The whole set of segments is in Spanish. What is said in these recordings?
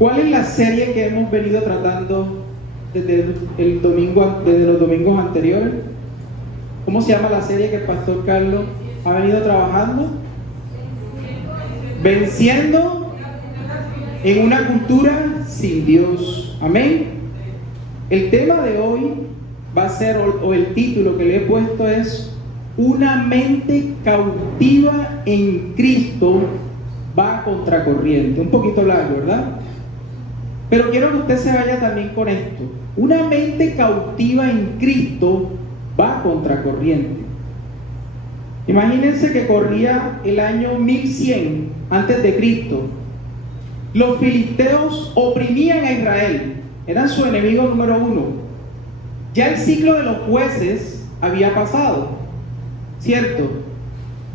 ¿Cuál es la serie que hemos venido tratando desde los domingos anteriores? ¿Cómo se llama la serie que el pastor Carlos ha venido trabajando? Venciendo en una cultura sin Dios. Amén. El tema de hoy va a ser, o el título que le he puesto es: una mente cautiva en Cristo va a contracorriente. Un poquito largo, ¿verdad? Pero quiero que usted se vaya también con esto. Una mente cautiva en Cristo va a contracorriente. Imagínense que corría el año 1100 antes de Cristo. Los filisteos oprimían a Israel, eran su enemigo número uno. Ya el ciclo de los jueces había pasado, ¿cierto?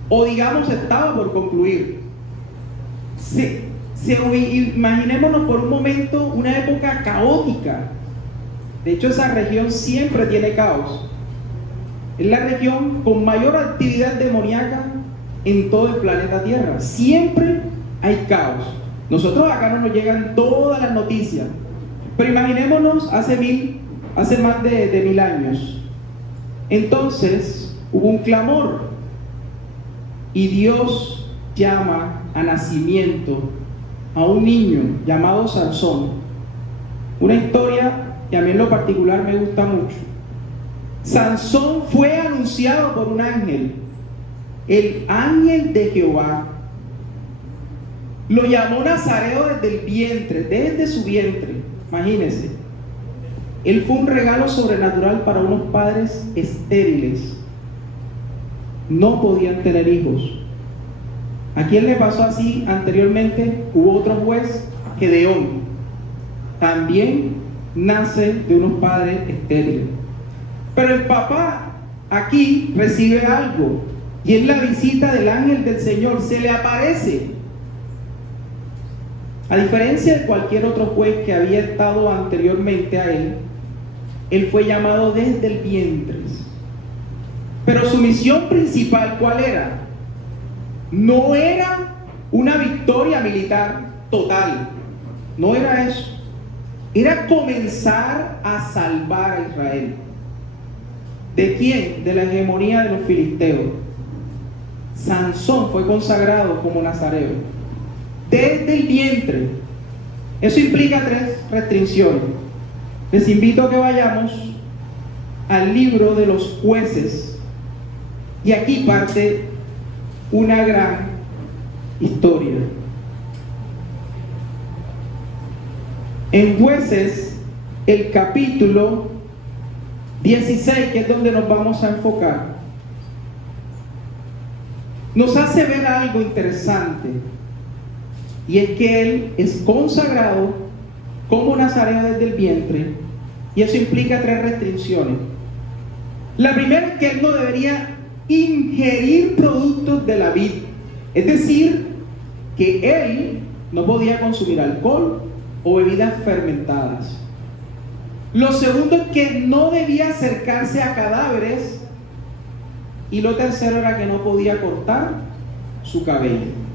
O digamos estaba por concluir. Imaginémonos por un momento una época caótica. De hecho, esa región siempre tiene caos. Es la región con mayor actividad demoníaca en todo el planeta Tierra. Siempre hay caos. Nosotros acá no nos llegan todas las noticias, pero imaginémonos hace más de 1000 años. Entonces hubo un clamor y Dios llama a nacimiento a un niño llamado Sansón. Una historia que a mí en lo particular me gusta mucho. Sansón fue anunciado por un ángel, el ángel de Jehová. Lo llamó Nazareo desde el vientre, desde su vientre. Imagínense. Él fue un regalo sobrenatural para unos padres estériles. No podían tener hijos. ¿A quién le pasó así anteriormente? Hubo otro juez, Gedeón. También nace de unos padres estériles. Pero el papá aquí recibe algo, y es la visita del ángel del Señor. Se le aparece. A diferencia de cualquier otro juez que había estado anteriormente a él, él fue llamado desde el vientre. Pero su misión principal, ¿cuál era? No era una victoria militar total. No era eso. Era comenzar a salvar a Israel. ¿De quién? De la hegemonía de los filisteos. Sansón fue consagrado como nazareo desde el vientre. Eso implica 3 restricciones. Les invito a que vayamos al libro de los jueces, y aquí parte una gran historia. En Jueces, el capítulo 16, que es donde nos vamos a enfocar, nos hace ver algo interesante, y es que él es consagrado como nazareo desde el vientre, y eso implica 3 restricciones. La primera es que él no debería ingerir productos de la vid, es decir, que él no podía consumir alcohol o bebidas fermentadas. Lo segundo es que no debía acercarse a cadáveres, y lo tercero era que no podía cortar su cabello.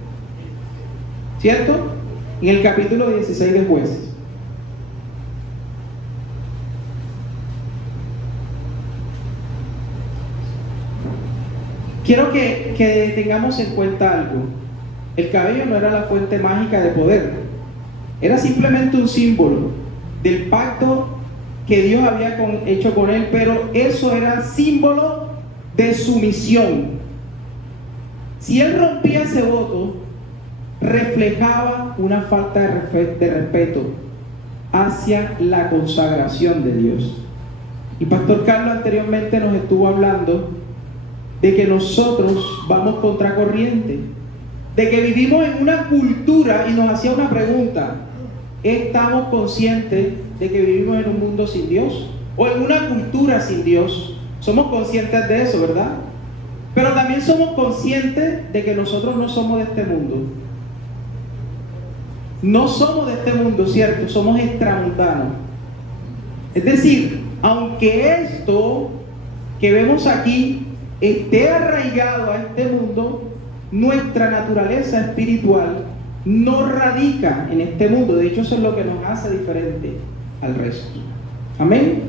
¿Cierto? En el capítulo 16 de Jueces. Quiero que tengamos en cuenta algo. El cabello no era la fuente mágica de poder. Era simplemente un símbolo del pacto que Dios había hecho con él, pero eso era símbolo de sumisión. Si él rompía ese voto, reflejaba una falta de respeto hacia la consagración de Dios. Y Pastor Carlos anteriormente nos estuvo hablando de que nosotros vamos contracorriente, de que vivimos en una cultura, y nos hacía una pregunta: ¿estamos conscientes de que vivimos en un mundo sin Dios? ¿O en una cultura sin Dios? Somos conscientes de eso, ¿verdad? Pero también somos conscientes de que nosotros no somos de este mundo. No somos de este mundo, ¿cierto? Somos extramundanos. Es decir, aunque esto que vemos aquí esté arraigado a este mundo, nuestra naturaleza espiritual no radica en este mundo. De hecho, eso es lo que nos hace diferente al resto. Amén.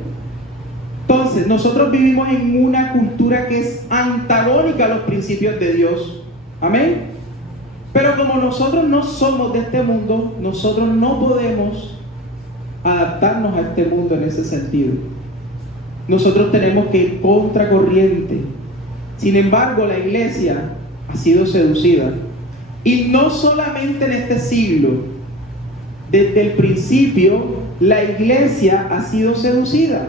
Entonces, nosotros vivimos en una cultura que es antagónica a los principios de Dios. Amén. Pero como nosotros no somos de este mundo, nosotros no podemos adaptarnos a este mundo en ese sentido. Nosotros tenemos que ir contracorriente. Sin embargo, la iglesia ha sido seducida. Y no solamente en este siglo. Desde el principio, la iglesia ha sido seducida.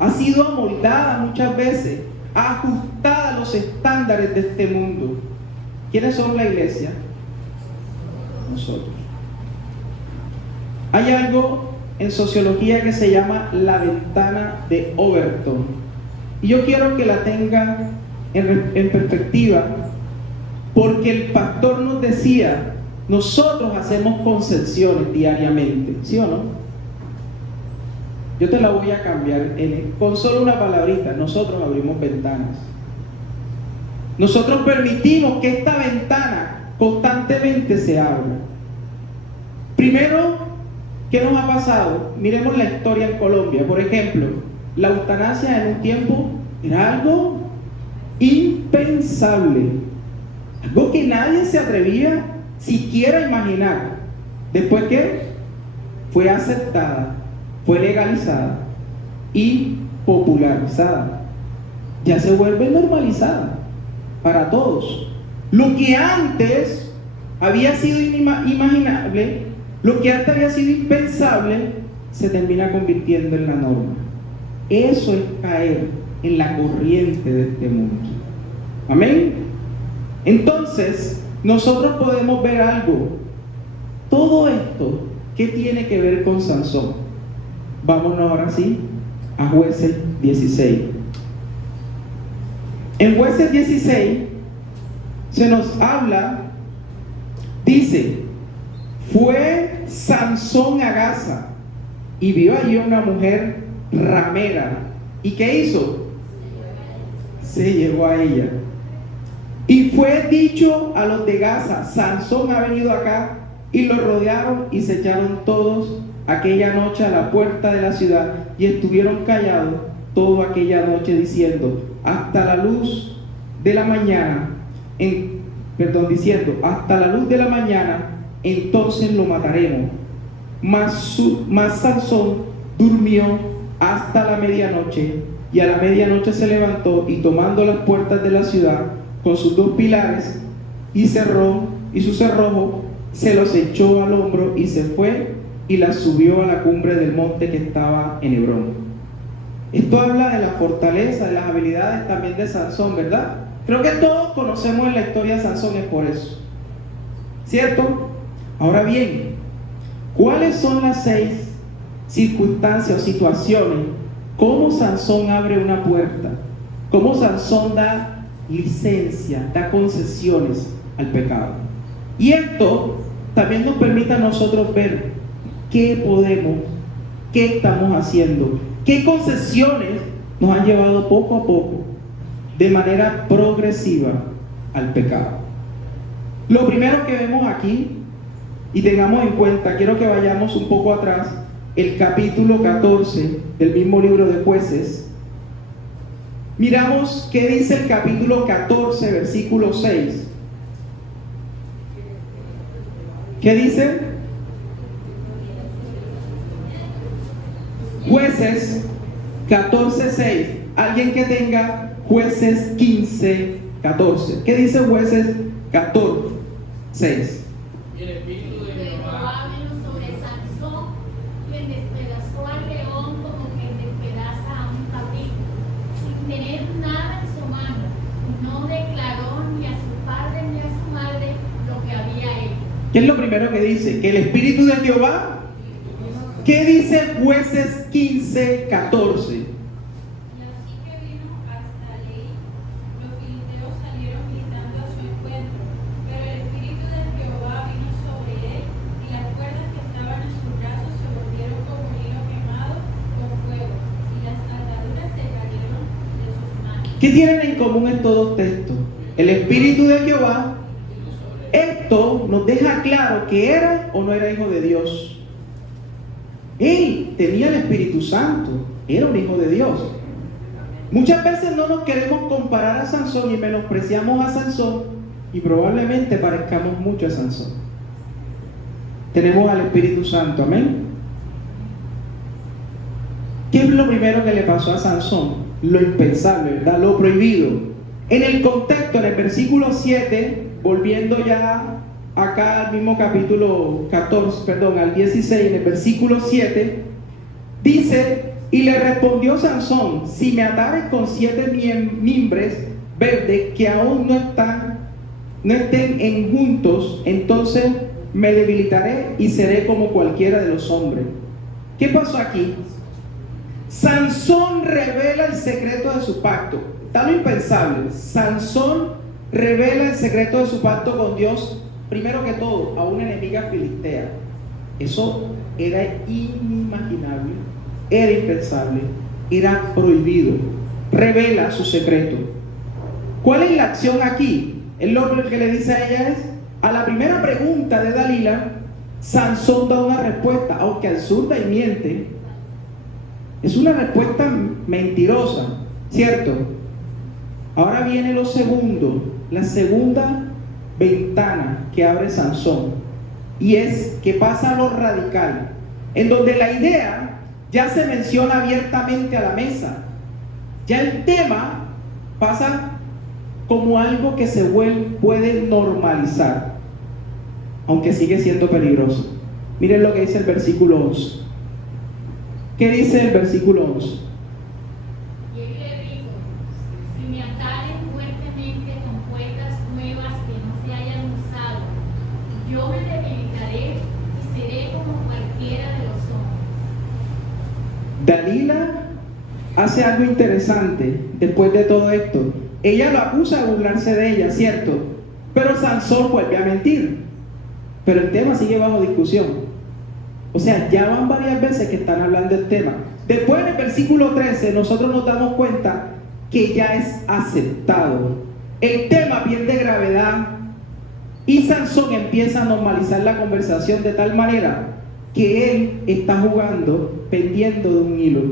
Ha sido amoldada muchas veces, ajustada a los estándares de este mundo. ¿Quiénes son la iglesia? Nosotros. Hay algo en sociología que se llama la ventana de Overton. Y yo quiero que la tengan en perspectiva, porque el pastor nos decía, nosotros hacemos concesiones diariamente, ¿sí o no? Yo te la voy a cambiar con solo una palabrita. Nosotros abrimos ventanas. Nosotros permitimos que esta ventana constantemente se abra. Primero, ¿qué nos ha pasado? Miremos la historia en Colombia. Por ejemplo, la eutanasia en un tiempo era algo impensable. Algo que nadie se atrevía siquiera a imaginar. Después que fue aceptada, fue legalizada y popularizada, ya se vuelve normalizada para todos. Lo que antes había sido inimaginable, lo que antes había sido impensable, se termina convirtiendo en la norma. Eso es caer en la corriente de este mundo. Amén. Entonces, nosotros podemos ver algo. Todo esto, ¿qué tiene que ver con Sansón? Vámonos ahora sí a Jueces 16. En Jueces 16 se nos habla, dice, fue Sansón a Gaza y vio allí una mujer ramera. ¿Y qué hizo? Se llevó a ella. Y fue dicho a los de Gaza, Sansón ha venido acá, y lo rodearon y se echaron todos aquella noche a la puerta de la ciudad y estuvieron callados toda aquella noche diciendo hasta la luz de la mañana, hasta la luz de la mañana, entonces lo mataremos. Mas Sansón durmió hasta la medianoche, y a la medianoche se levantó y tomando las puertas de la ciudad con sus dos pilares y su cerrojo, se los echó al hombro y se fue y las subió a la cumbre del monte que estaba en Hebrón. Esto habla de la fortaleza, de las habilidades también de Sansón, ¿verdad? Creo que todos conocemos en la historia de Sansón, es por eso, ¿cierto? Ahora bien, ¿cuáles son las 6 circunstancias o situaciones? ¿Cómo Sansón abre una puerta? ¿Cómo Sansón da licencia, da concesiones al pecado? Y esto también nos permite a nosotros ver qué podemos, qué estamos haciendo, qué concesiones nos han llevado poco a poco, de manera progresiva, al pecado. Lo primero que vemos aquí, y tengamos en cuenta, quiero que vayamos un poco atrás, el capítulo 14 del mismo libro de Jueces. Miramos qué dice el capítulo 14, versículo 6. ¿Qué dice? Jueces 14:6. Alguien que tenga Jueces 15:14. ¿Qué dice Jueces 14:6? Y el espíritu de Jehová vino sobre Sansón, quien despedazó al león como quien despedaza a un cabrito, sin tener nada en su mano. No declaró ni a su padre ni a su madre lo que había hecho. ¿Qué es lo primero que dice? Que el espíritu de Jehová. ¿Qué dice Jueces 15:14? Y así que vino hasta Leí, los filisteos salieron gritando a su encuentro, pero el espíritu de Jehová vino sobre él, y las cuerdas que estaban en sus brazos se volvieron como hilo quemado con fuego, y las ataduras se cayeron de sus manos. ¿Qué tienen en común estos dos textos? El espíritu de Jehová es esto nos deja claro que era o no era hijo de Dios. Él tenía el Espíritu Santo, era un hijo de Dios. Muchas veces no nos queremos comparar a Sansón y menospreciamos a Sansón y probablemente parezcamos mucho a Sansón. Tenemos al Espíritu Santo, amén. ¿Qué es lo primero que le pasó a Sansón? Lo impensable, ¿verdad? Lo prohibido. En el contexto, en el versículo 7, volviendo ya acá al mismo capítulo 14, perdón, al 16, en el versículo 7, dice: y le respondió Sansón: si me atares con 7 mimbres verdes que aún no estén enjuntos, entonces me debilitaré y seré como cualquiera de los hombres. ¿Qué pasó aquí? Sansón revela el secreto de su pacto. Está lo impensable. Sansón revela el secreto de su pacto con Dios, primero que todo, a una enemiga filistea. Eso era inimaginable, era impensable, era prohibido. Revela su secreto. ¿Cuál es la acción aquí? El hombre que le dice a ella es: a la primera pregunta de Dalila, Sansón da una respuesta, aunque absurda y miente. Es una respuesta mentirosa, ¿cierto? Ahora viene lo segundo, la segunda ventana que abre Sansón, y es que pasa a lo radical, en donde la idea ya se menciona abiertamente a la mesa. Ya el tema pasa como algo que se puede normalizar, aunque sigue siendo peligroso. Miren lo que dice el versículo 11. ¿Qué dice el versículo 11? Y él le dijo: si me ataren fuertemente con cuerdas nuevas que no se hayan usado, yo me debilitaré y seré como cualquiera de los hombres. Dalila hace algo interesante después de todo esto. Ella lo acusa de burlarse de ella, ¿cierto? Pero Sansón vuelve a mentir. Pero el tema sigue bajo discusión. O sea, ya van varias veces que están hablando del tema. Después en el versículo 13 nosotros nos damos cuenta que ya es aceptado. El tema pierde gravedad y Sansón empieza a normalizar la conversación de tal manera que él está jugando, pendiendo de un hilo.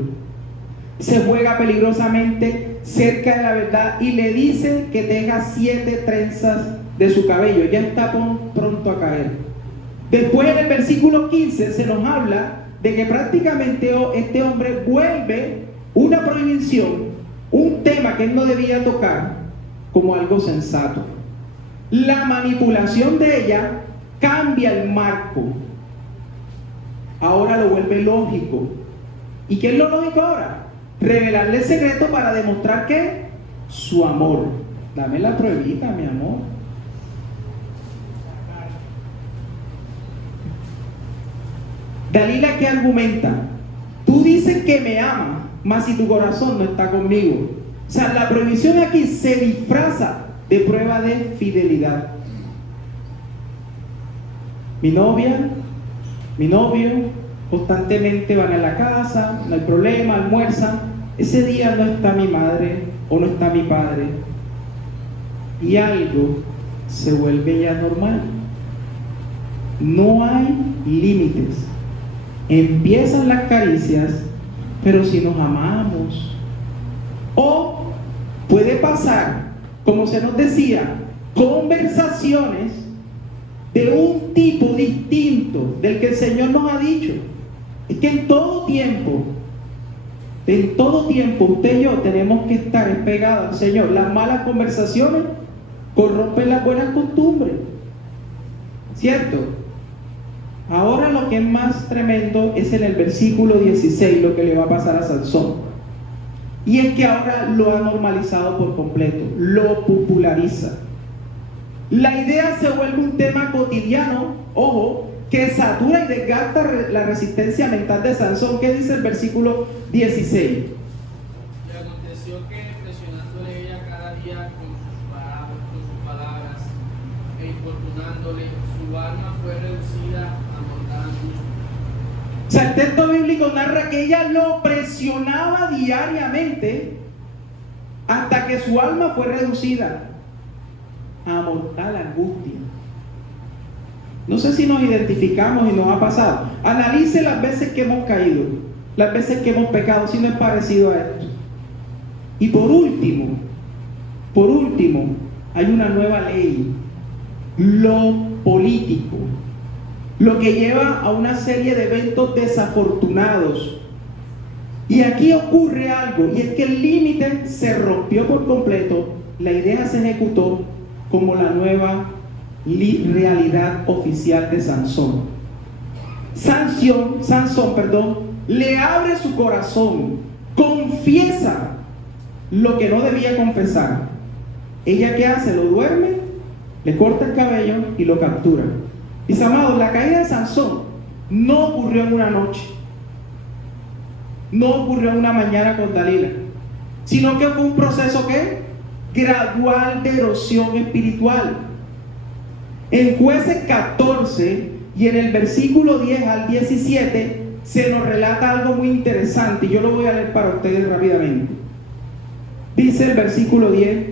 Se juega peligrosamente cerca de la verdad y le dice que tenga 7 trenzas de su cabello. Ya está pronto a caer. Después en el versículo 15 se nos habla de que prácticamente este hombre vuelve una prohibición, un tema que él no debía tocar, como algo sensato. La manipulación de ella cambia el marco. Ahora lo vuelve lógico. ¿Y qué es lo lógico ahora? Revelarle el secreto para demostrar que su amor. Dame la pruebita, mi amor. Dalila, ¿qué argumenta? Tú dices que me amas, mas si tu corazón no está conmigo. O sea, la prohibición aquí se disfraza de prueba de fidelidad. Mi novia, mi novio, constantemente van a la casa, no hay problema, almuerzan. Ese día no está mi madre o no está mi padre. Y algo se vuelve ya normal. No hay límites. Empiezan las caricias, pero si nos amamos. O puede pasar, como se nos decía, conversaciones de un tipo distinto del que el Señor nos ha dicho. Es que en todo tiempo, usted y yo tenemos que estar pegados al Señor. Las malas conversaciones corrompen las buenas costumbres, ¿cierto? Ahora lo que es más tremendo es en el versículo 16 lo que le va a pasar a Sansón. Y es que ahora lo ha normalizado por completo, lo populariza. La idea se vuelve un tema cotidiano, ojo, que satura y desgasta la resistencia mental de Sansón. ¿Qué dice el versículo 16? Y aconteció que presionándole ella cada día con sus palabras e importunándole, su alma fue reducida a mortal angustia. O sea, el texto bíblico narra que ella lo presionaba diariamente hasta que su alma fue reducida a mortal angustia. No sé si nos identificamos y nos ha pasado. Analice las veces que hemos caído, las veces que hemos pecado, si no es parecido a esto. Y por último, hay una nueva ley, lo político, lo que lleva a una serie de eventos desafortunados. Y aquí ocurre algo, y es que el límite se rompió por completo, la idea se ejecutó como la nueva realidad oficial de Sansón. Sansón, le abre su corazón, confiesa lo que no debía confesar. ¿Ella qué hace? Lo duerme, le corta el cabello y lo captura. Mis amados, la caída de Sansón no ocurrió en una noche, no ocurrió en una mañana con Dalila, sino que fue un proceso ¿qué? Gradual de erosión espiritual. En Jueces 14 y en el versículo 10 al 17 se nos relata algo muy interesante, y yo lo voy a leer para ustedes rápidamente. Dice el versículo 10: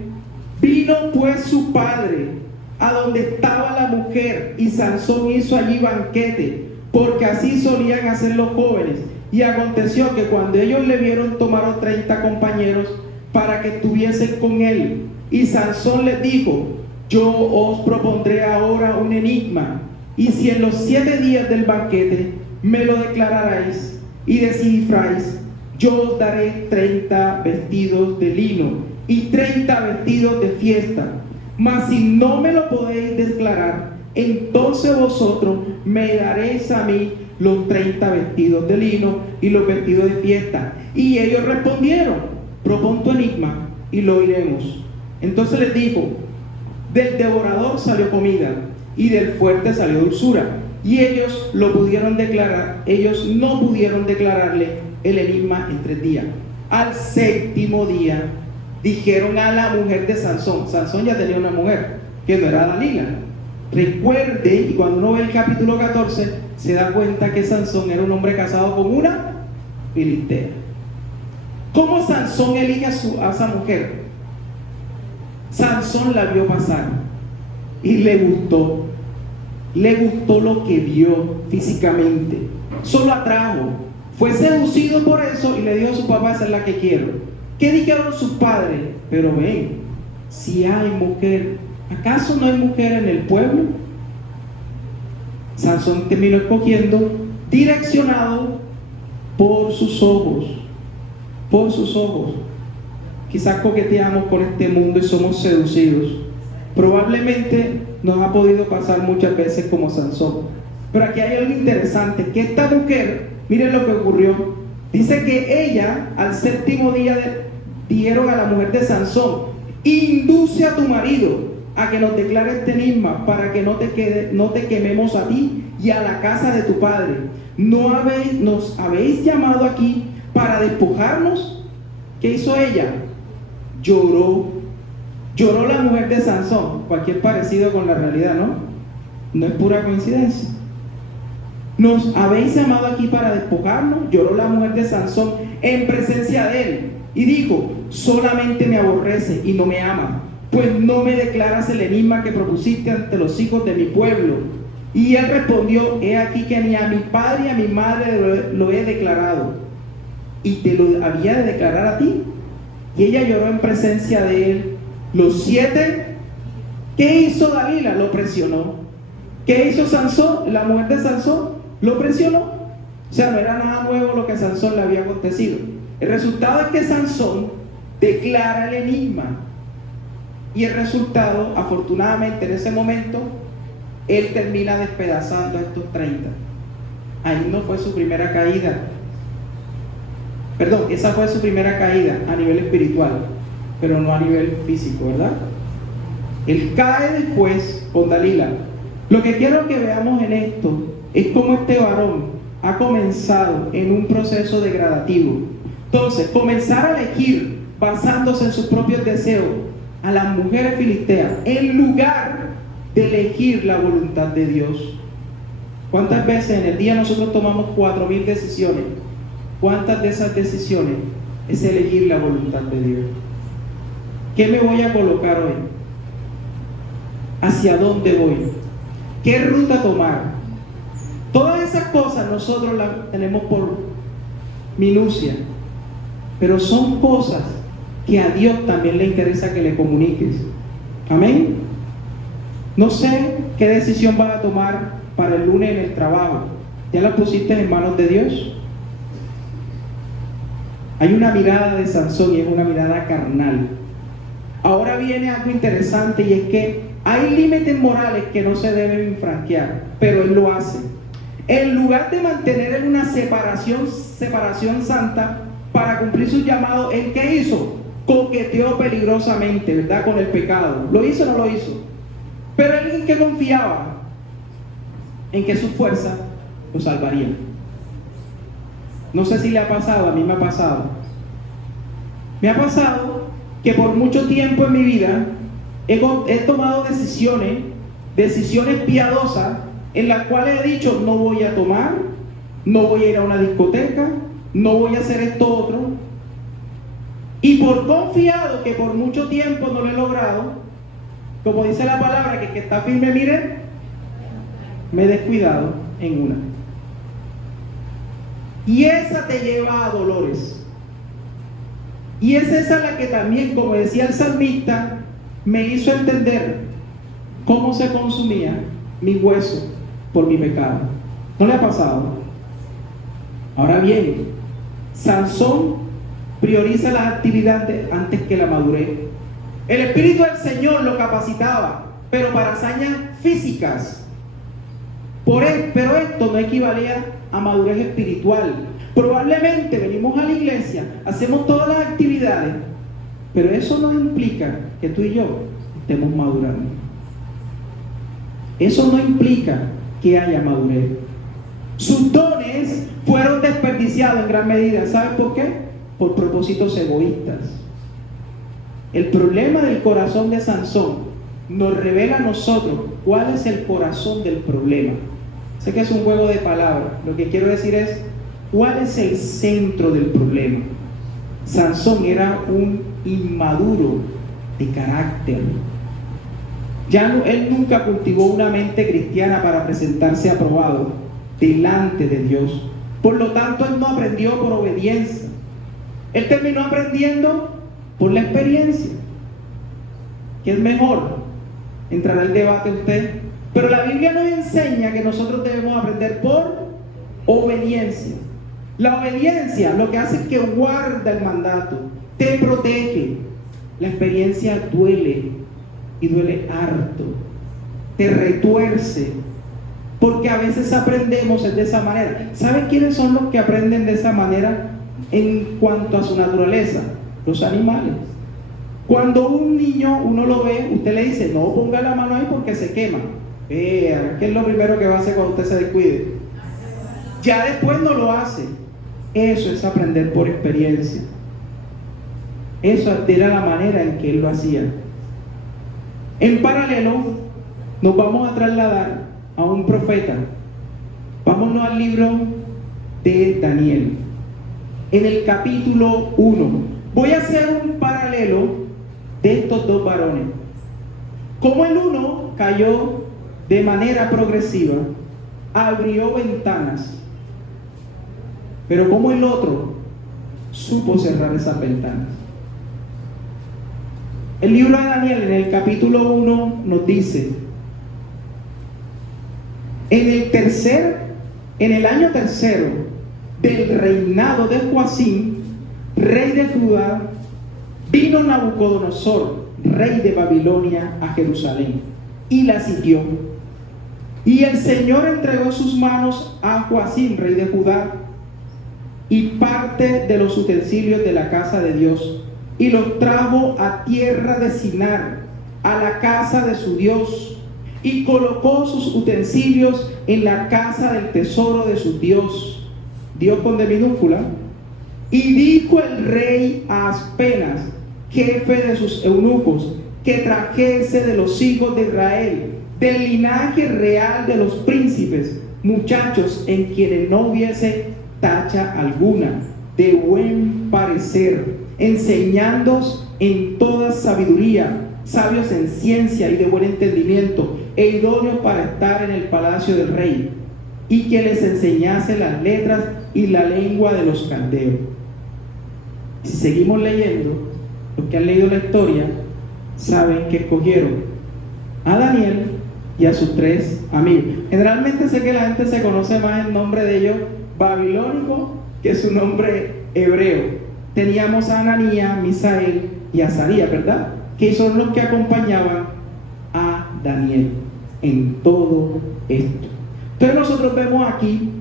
vino pues su padre a donde estaba la mujer, y Sansón hizo allí banquete, porque así solían hacer los jóvenes. Y aconteció que cuando ellos le vieron, tomaron 30 compañeros para que estuviesen con él. Y Sansón les dijo: yo os propondré ahora un enigma, y si en los 7 días del banquete me lo declararéis y descifráis, yo os daré 30 vestidos de lino y 30 vestidos de fiesta. Mas si no me lo podéis declarar, entonces vosotros me daréis a mí los 30 vestidos de lino y los vestidos de fiesta. Y ellos respondieron: propon tu enigma y lo oiremos. Entonces les dijo: del devorador salió comida y del fuerte salió dulzura. Y ellos lo pudieron declarar, ellos no pudieron declararle el enigma en 3 días. Al 7º día dijeron a la mujer de Sansón. Sansón ya tenía una mujer que no era Dalila. Recuerde, y cuando uno ve el capítulo 14 se da cuenta que Sansón era un hombre casado con una filistea. ¿Cómo Sansón elige a esa mujer? Sansón la vio pasar y le gustó lo que vio físicamente, eso lo atrajo, fue seducido por eso y le dijo a su papá: esa es la que quiero. ¿Qué dijeron sus padres? Pero ven, si hay mujer, ¿acaso no hay mujer en el pueblo? Sansón terminó escogiendo, direccionado por sus ojos. Quizás coqueteamos con este mundo y somos seducidos. Probablemente nos ha podido pasar muchas veces como Sansón. Pero aquí hay algo interesante, que esta mujer, miren lo que ocurrió. Dice que ella, al 7º día, dijeron a la mujer de Sansón: induce a tu marido a que nos declare este enigma, para que no te quememos a ti y a la casa de tu padre. ¿Nos habéis llamado aquí para despojarnos? ¿Qué hizo ella? Lloró la mujer de Sansón. Cualquier parecido con la realidad, ¿no? No es pura coincidencia. ¿Nos habéis llamado aquí para despojarnos? Lloró la mujer de Sansón en presencia de él y dijo: solamente me aborrece y no me ama, pues no me declaras el enigma que propusiste ante los hijos de mi pueblo. Y él respondió: he aquí que ni a mi padre ni a mi madre lo he declarado, y te lo había de declarar a ti. Y ella lloró en presencia de él los 7. ¿Qué hizo Dalila? Lo presionó. ¿Qué hizo Sansón? La mujer de Sansón lo presionó. O sea, no era nada nuevo lo que a Sansón le había acontecido. El resultado es que Sansón declara el enigma, y el resultado, afortunadamente, en ese momento él termina despedazando a estos 30. Ahí no fue su primera caída. Perdón, esa fue su primera caída a nivel espiritual, pero no a nivel físico, ¿verdad? Él cae después con Dalila. Lo que quiero que veamos en esto es cómo este varón ha comenzado en un proceso degradativo. Entonces, comenzar a elegir basándose en sus propios deseos a las mujeres filisteas en lugar de elegir la voluntad de Dios. ¿Cuántas veces en el día nosotros tomamos 4,000 decisiones? ¿Cuántas de esas decisiones es elegir la voluntad de Dios? ¿Qué me voy a colocar hoy? ¿Hacia dónde voy? qué ruta tomar. Todas esas cosas nosotros las tenemos por minucia, pero son cosas que a Dios también le interesa que le comuniques. Amén. No sé qué decisión vas a tomar para el lunes en el trabajo. ¿Ya la pusiste en manos de Dios? Hay una mirada de Sansón y es una mirada carnal. Ahora viene algo interesante, y es que hay límites morales que no se deben infranquear, pero él lo hace. En lugar de mantener una separación santa para cumplir su llamado, ¿él qué hizo? Coqueteó peligrosamente, ¿verdad? Con el pecado. ¿Lo hizo o no lo hizo? Pero él en que confiaba en que su fuerza lo salvaría. No sé si le ha pasado, a mí me ha pasado. Me ha pasado que por mucho tiempo en mi vida he tomado decisiones piadosas, en las cuales he dicho: no voy a tomar, no voy a ir a una discoteca, no voy a hacer esto otro. Y por confiado que por mucho tiempo no lo he logrado, como dice la palabra, que el que está firme, mire, me he descuidado en una. Y esa te lleva a dolores. Y es esa la que también, como decía el salmista, me hizo entender cómo se consumía mi hueso por mi pecado. ¿No le ha pasado? Ahora bien, Sansón prioriza la actividad antes que la madurez. El Espíritu del Señor lo capacitaba, pero para hazañas físicas. Pero esto no equivalía a madurez espiritual. Probablemente venimos a la iglesia, hacemos todas las actividades, pero eso no implica que tú y yo estemos madurando. Eso no implica que haya madurez. Sus dones fueron desperdiciados en gran medida. ¿Sabes por qué? Por propósitos egoístas. El problema del corazón de Sansón nos revela a nosotros cuál es el corazón del problema. Sé que es un juego de palabras. Lo que quiero decir es cuál es el centro del problema. Sansón era un inmaduro de carácter. Él nunca cultivó una mente cristiana para presentarse aprobado delante de Dios. Por lo tanto, él no aprendió por obediencia. Él terminó aprendiendo por la experiencia. ¿Qué es mejor? Entrará el debate usted. Pero la Biblia nos enseña que nosotros debemos aprender por obediencia. La obediencia lo que hace es que guarda el mandato, te protege. La experiencia duele, y duele harto, te retuerce, porque a veces aprendemos de esa manera. ¿Saben quiénes son los que aprenden de esa manera en cuanto a su naturaleza? Los animales. Cuando un niño, uno lo ve, usted le dice: no ponga la mano ahí porque se quema. Vea, ¿qué es lo primero que va a hacer cuando usted se descuide? Ya después no lo hace. Eso es aprender por experiencia. Eso era la manera en que él lo hacía. En paralelo, nos vamos a trasladar a un profeta. Vámonos al libro de Daniel. En el capítulo 1. Voy a hacer un paralelo de estos dos varones. Como el uno cayó de manera progresiva, abrió ventanas, pero como el otro supo cerrar esas ventanas. El libro de Daniel, en el capítulo 1, nos dice: en el año tercero del reinado de Joacim, rey de Judá, vino Nabucodonosor, rey de Babilonia, a Jerusalén, y la sitió. Y el Señor entregó sus manos a Joacim, rey de Judá, y parte de los utensilios de la casa de Dios, y los trajo a tierra de Sinar, a la casa de su Dios, y colocó sus utensilios en la casa del tesoro de su Dios, Dios con D minúscula. Y dijo el rey a Aspenas, jefe de sus eunucos, que trajese de los hijos de Israel, del linaje real de los príncipes, muchachos en quienes no hubiese tacha alguna, de buen parecer, enseñándoos en toda sabiduría, sabios en ciencia y de buen entendimiento, e idóneos para estar en el palacio del rey, y que les enseñase las letras y la lengua de los caldeos. Si seguimos leyendo, los que han leído la historia saben que escogieron a Daniel y a sus 3 amigos. Generalmente sé que la gente se conoce más el nombre de ellos babilónico que su nombre hebreo. Teníamos a Ananías, Misael y Azarías, ¿verdad? Que son los que acompañaban a Daniel en todo esto. Entonces nosotros vemos aquí,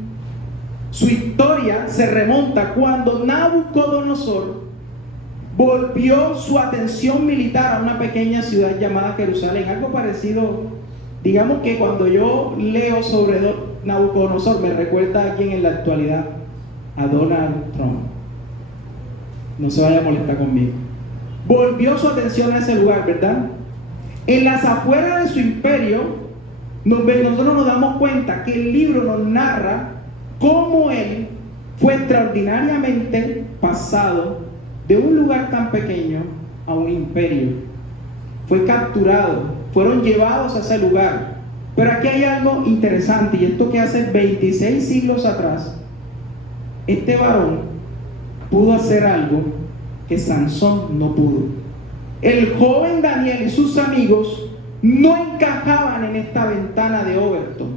su historia se remonta cuando Nabucodonosor volvió su atención militar a una pequeña ciudad llamada Jerusalén. Algo parecido, digamos que cuando yo leo sobre Nabucodonosor me recuerda a alguien en la actualidad, a Donald Trump. No se vaya a molestar conmigo. Volvió su atención a ese lugar, ¿verdad? En las afueras de su imperio, nosotros nos damos cuenta que el libro nos narra cómo él fue extraordinariamente pasado de un lugar tan pequeño a un imperio. Fue capturado, fueron llevados a ese lugar. Pero aquí hay algo interesante, y esto que hace 26 siglos atrás, este varón pudo hacer algo que Sansón no pudo. El joven Daniel y sus amigos no encajaban en esta ventana de Overton,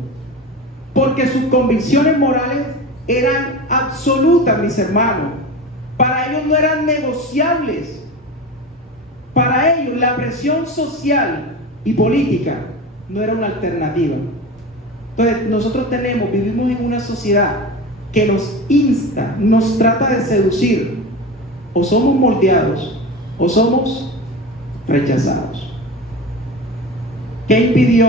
porque sus convicciones morales eran absolutas, mis hermanos. Para ellos no eran negociables. Para ellos la presión social y política no era una alternativa. Entonces nosotros vivimos en una sociedad que nos insta, nos trata de seducir. O somos moldeados o somos rechazados. ¿Qué impidió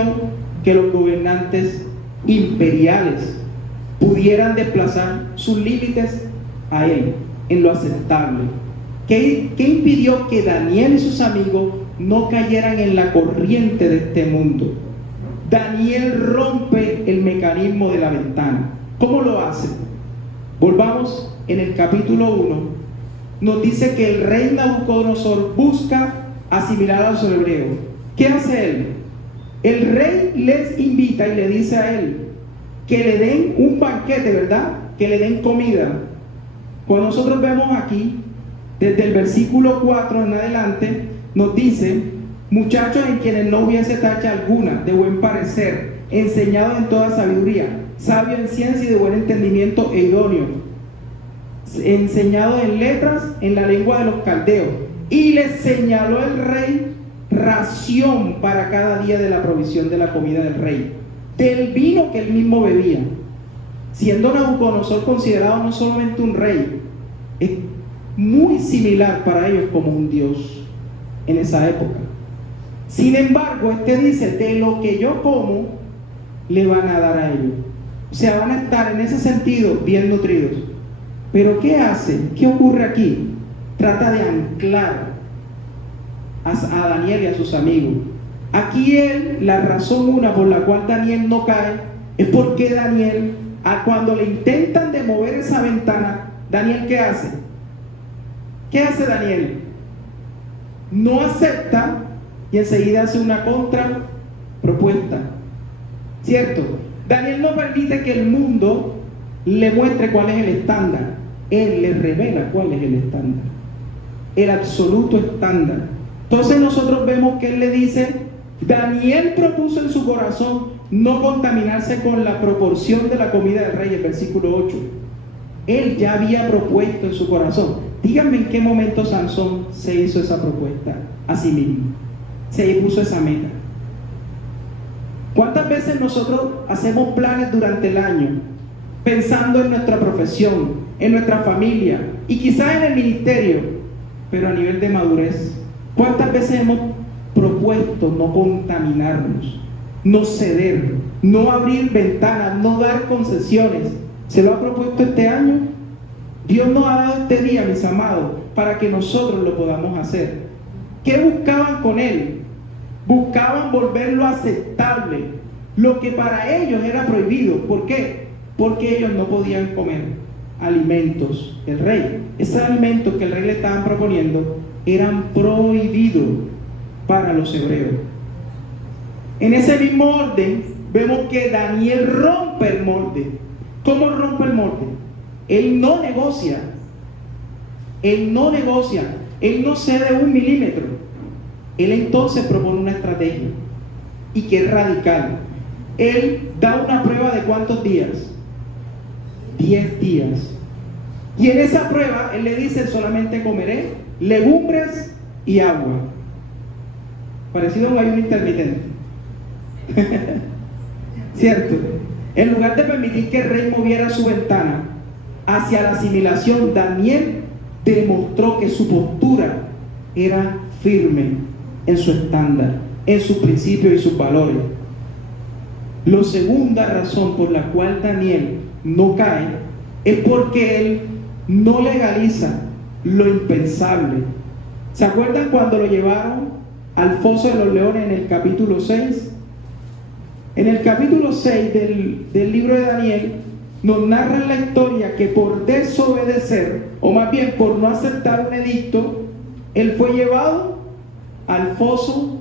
que los gobernantes imperiales pudieran desplazar sus límites a él en lo aceptable? ¿Qué impidió que Daniel y sus amigos no cayeran en la corriente de este mundo? Daniel rompe el mecanismo de la ventana. ¿Cómo lo hace? Volvamos en el capítulo 1. Nos dice que el rey Nabucodonosor busca asimilar a los hebreos. ¿Qué hace él? El rey les invita y le dice a él que le den un banquete, ¿verdad? Que le den comida. Cuando nosotros vemos aquí, desde el versículo 4 en adelante, nos dice: muchachos en quienes no hubiese tacha alguna, de buen parecer, enseñados en toda sabiduría, sabio en ciencia y de buen entendimiento e idóneo, enseñado en letras, en la lengua de los caldeos. Y les señaló el rey ración para cada día de la provisión de la comida del rey, del vino que él mismo bebía. Siendo Nabucodonosor considerado no solamente un rey, es muy similar para ellos como un dios en esa época. Sin embargo, dice: de lo que yo como, le van a dar a ellos. O sea, van a estar en ese sentido bien nutridos. Pero ¿qué hace? ¿Qué ocurre aquí? Trata de anclar a Daniel y a sus amigos. Aquí la razón una por la cual Daniel no cae es porque Daniel, cuando le intentan de mover esa ventana, Daniel, ¿qué hace? ¿Qué hace Daniel? No acepta y enseguida hace una contrapropuesta. ¿Cierto? Daniel no permite que el mundo le muestre cuál es el estándar. Él le revela cuál es el estándar, el absoluto estándar. Entonces nosotros vemos que él le dice: Daniel propuso en su corazón no contaminarse con la proporción de la comida del rey, el versículo 8. Él ya había propuesto en su corazón. Díganme en qué momento Sansón se hizo esa propuesta a sí mismo, se puso esa meta. ¿Cuántas veces nosotros hacemos planes durante el año pensando en nuestra profesión, en nuestra familia y quizás en el ministerio, pero a nivel de madurez? ¿Cuántas veces hemos propuesto no contaminarnos, no ceder, no abrir ventanas, no dar concesiones? ¿Se lo ha propuesto este año? Dios nos ha dado este día, mis amados, para que nosotros lo podamos hacer. ¿Qué buscaban con él? Buscaban volverlo aceptable, lo que para ellos era prohibido. ¿Por qué? Porque ellos no podían comer alimentos del rey. Esos alimentos que el rey le estaban proponiendo eran prohibidos para los hebreos. En ese mismo orden, vemos que Daniel rompe el molde. ¿Cómo rompe el molde? Él no negocia. Él no negocia. Él no cede 1 milímetro. Él entonces propone una estrategia. Y que es radical. Él da una prueba de ¿cuántos días? 10 días. Y en esa prueba, él le dice: solamente comeré legumbres y agua. Parecido a un ayuno intermitente. ¿Cierto? En lugar de permitir que el rey moviera su ventana hacia la asimilación, Daniel demostró que su postura era firme en su estándar, en sus principios y sus valores. La segunda razón por la cual Daniel no cae es porque él no legaliza lo impensable. ¿Se acuerdan cuando lo llevaron al foso de los leones en el capítulo 6? En el capítulo 6 del libro de Daniel nos narra la historia que por desobedecer, o más bien por no aceptar un edicto, él fue llevado al foso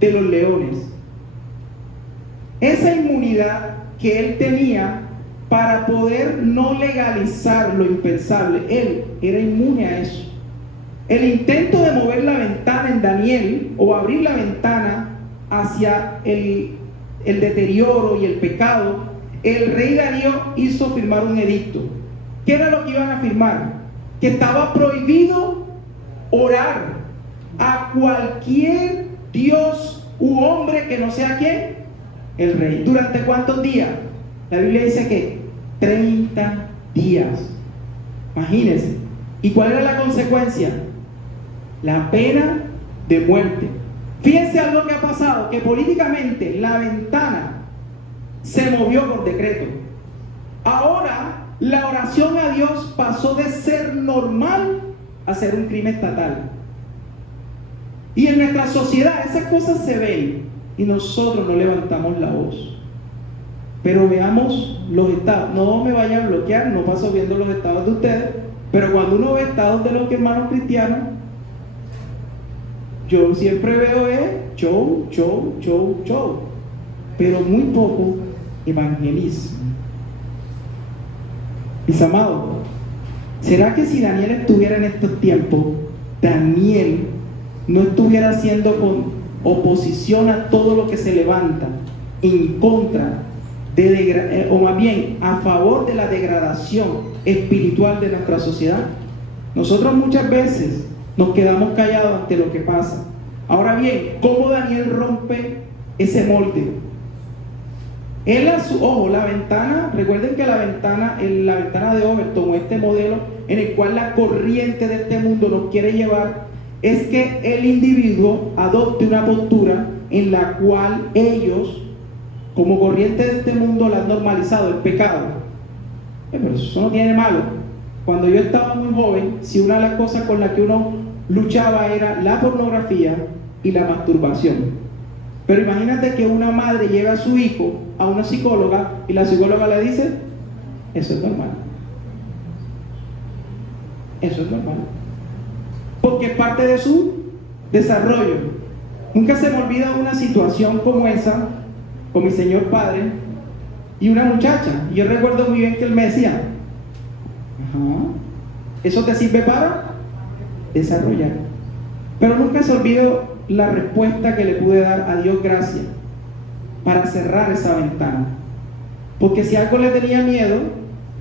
de los leones. Esa inmunidad que él tenía para poder no legalizar lo impensable, él era inmune a eso. El intento de mover la ventana en Daniel, o abrir la ventana hacia el deterioro y el pecado, el rey Darío hizo firmar un edicto. ¿Qué era lo que iban a firmar? Que estaba prohibido orar a cualquier dios u hombre que no sea ¿quién? El rey. ¿Durante cuántos días? La Biblia dice que 30 días. Imagínense. ¿Y cuál era la consecuencia? La pena de muerte. Fíjense algo que ha pasado, que políticamente la ventana se movió por decreto. Ahora la oración a Dios pasó de ser normal a ser un crimen estatal. Y en nuestra sociedad esas cosas se ven y nosotros no levantamos la voz. Pero veamos los estados. No me vaya a bloquear, no paso viendo los estados de ustedes, pero cuando uno ve estados de los hermanos cristianos, yo siempre veo show, pero muy poco evangelismo. Mis amados, ¿será que si Daniel estuviera en estos tiempos, Daniel no estuviera haciendo con oposición a todo lo que se levanta en contra o más bien a favor de la degradación espiritual de nuestra sociedad? Nosotros muchas veces nos quedamos callados ante lo que pasa. Ahora bien, ¿cómo Daniel rompe ese molde? Él ojo, la ventana, recuerden que la ventana de Overton, o este modelo en el cual la corriente de este mundo nos quiere llevar, es que el individuo adopte una postura en la cual ellos, como corriente de este mundo, la han normalizado, el pecado. Pero eso no tiene malo. Cuando yo estaba muy joven, si una de las cosas con las que uno luchaba era la pornografía y la masturbación. Pero imagínate que una madre lleva a su hijo a una psicóloga y la psicóloga le dice: eso es normal. Eso es normal. Porque es parte de su desarrollo. Nunca se me olvida una situación como esa con mi señor padre y una muchacha. Y yo recuerdo muy bien que él me decía: ¿eso te sirve para desarrollar? Pero nunca se olvidó la respuesta que le pude dar a Dios gracias para cerrar esa ventana. Porque si algo le tenía miedo,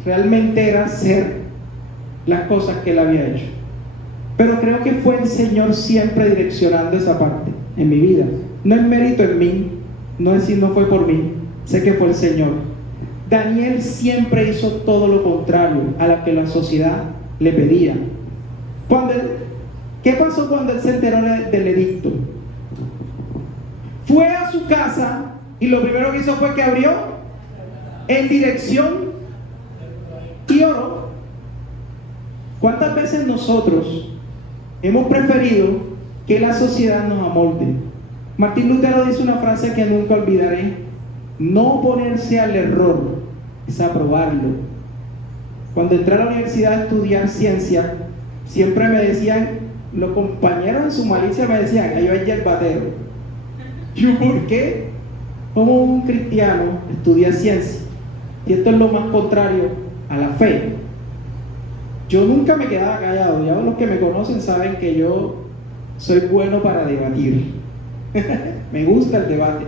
realmente era hacer las cosas que él había hecho. Pero creo que fue el Señor siempre direccionando esa parte en mi vida. No es mérito en mí, no fue por mí, sé que fue el Señor. Daniel siempre hizo todo lo contrario a lo que la sociedad le pedía. ¿Qué pasó cuando él se enteró del edicto? Fue a su casa y lo primero que hizo fue que abrió en dirección y oró. ¿Cuántas veces nosotros hemos preferido que la sociedad nos amolde? Martín Lutero dice una frase que nunca olvidaré: no oponerse al error es aprobarlo. Cuando entré a la universidad a estudiar ciencia, siempre me decían, los compañeros en su malicia me decían: ahí va el yerbatero. ¿Yo por qué? ¿Cómo un cristiano estudia ciencia? Y esto es lo más contrario a la fe. Yo nunca me quedaba callado. Ya los que me conocen saben que yo soy bueno para debatir. Me gusta el debate.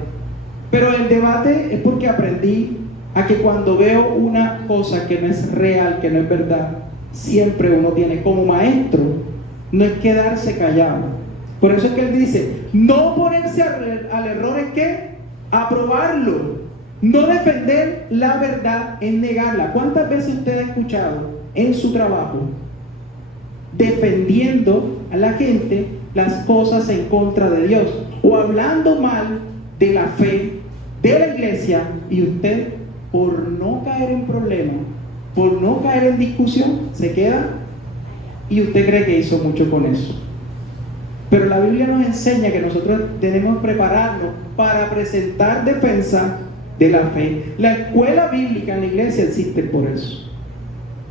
Pero el debate es porque aprendí a que cuando veo una cosa que no es real, que no es verdad, siempre uno tiene como maestro, no es quedarse callado. Por eso es que él dice, no ponerse al error es que aprobarlo. No defender la verdad es negarla. ¿Cuántas veces usted ha escuchado en su trabajo defendiendo a la gente las cosas en contra de Dios o hablando mal de la fe, de la iglesia, y usted, por no caer en problemas, por no caer en discusión, se queda y usted cree que hizo mucho con eso? Pero la Biblia nos enseña que nosotros tenemos que prepararnos para presentar defensa de la fe. La escuela bíblica en la iglesia existe por eso,